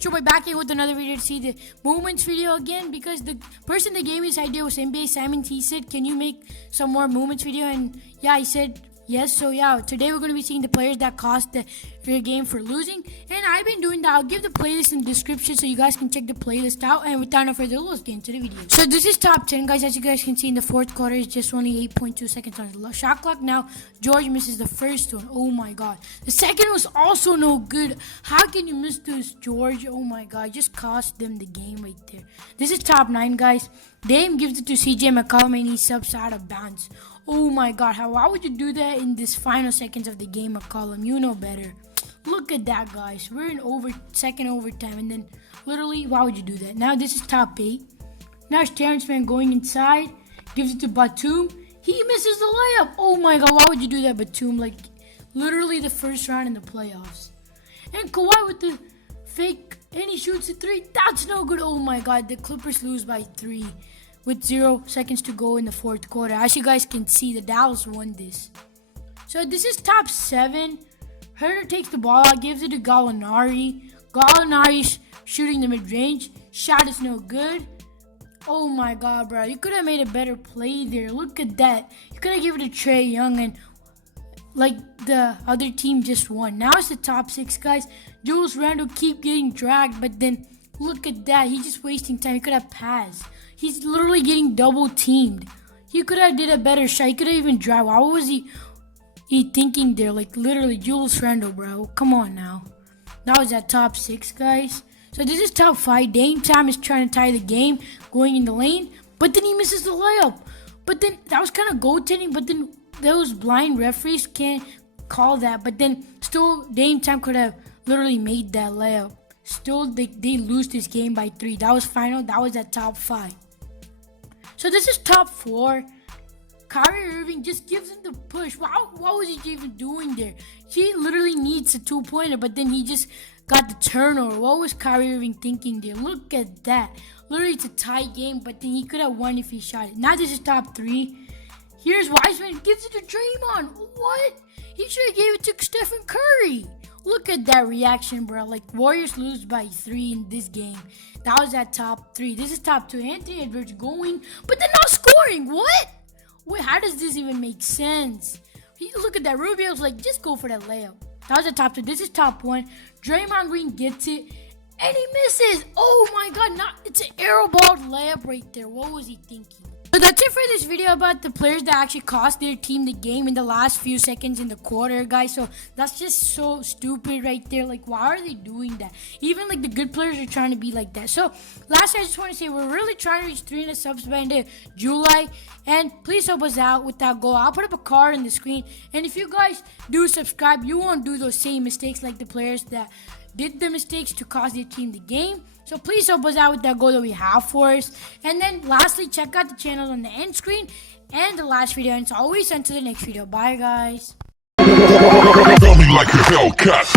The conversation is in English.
it's your boy back here with another video to see the movements video again, because the person that gave me this idea was NBA Simon. He said, can you make some more movements video? And yeah, I said yes. So yeah, today we're going to be seeing the players that cost the game for losing, and I've been doing that. I'll give the playlist in the description so you guys can check the playlist out. And without no further ado, let's get into the video. So this is top 10, guys. As you guys can see in the fourth quarter, it's just only 8.2 seconds on the shot clock. Now George misses the first one. Oh my god. The second was also no good. How can you miss this, George? Oh my god, just cost them the game right there. This is top 9, guys. Dame gives it to CJ McCollum and he subs out of bounds. Oh my god, why would you do that in this final seconds of the game, McCollum? You know better. Look at that, guys. We're in second overtime, and then literally, why would you do that? Now this is top 8. Now it's Terrence Mann going inside, gives it to Batum. He misses the layup. Oh my god, why would you do that, Batum? Like literally the first round in the playoffs. And Kawhi with the fake, and he shoots a 3. That's no good. Oh my god, the Clippers lose by 3 with 0 seconds to go in the fourth quarter. As you guys can see, the Dallas won this. So this is top 7. Herter takes the ball out, gives it to Gallinari. Gallinari's shooting the mid-range. Shot is no good. Oh my god, bro. You could have made a better play there. Look at that. You could have given it to Trae Young, and like the other team just won. Now it's the top 6, guys. Julius Randle keep getting dragged, but then look at that. He's just wasting time. He could have passed. He's literally getting double teamed. He could have did a better shot. He could have even drive. Why was he thinking there? Like literally Julius Randle, bro. Come on now. That was at top 6, guys. So this is top 5. Dame Time is trying to tie the game, going in the lane, but then he misses the layup. But then that was kind of goaltending, but then those blind referees can't call that. But then still Dame Time could have literally made that layup. Still they lose this game by 3. That was final. That was at top 5. So this is top 4. Kyrie Irving just gives him the push. What was he even doing there? He literally needs a 2-pointer, but then he just got the turnover. What was Kyrie Irving thinking there? Look at that. Literally, it's a tie game, but then he could have won if he shot it. Now this is top 3. Here's Wiseman. Gives it to Draymond. What? He should have gave it to Stephen Curry. Look at that reaction, bro. Like, Warriors lose by 3 in this game. That was at top 3. This is top 2. Anthony Edwards going, but then not scoring. What? Wait, how does this even make sense? Look at that. Rubio's like, just go for that layup. That was the top 2. This is top 1. Draymond Green gets it, and he misses. Oh my god, it's an arrowball layup right there. What was he thinking? So that's it for this video about the players that actually cost their team the game in the last few seconds in the quarter, guys. So that's just so stupid right there. Like, why are they doing that? Even like the good players are trying to be like that. So last, I just want to say we're really trying to reach 300 subs by the end of July, and please help us out with that goal. I'll put up a card on the screen, and if you guys do subscribe, you won't do those same mistakes like the players that did the mistakes to cost their team the game. So please help us out with that goal that we have for us. And then lastly, check out the channel on the end screen and the last video. And as always, until the next video. Bye, guys. Feel me like a Hellcat.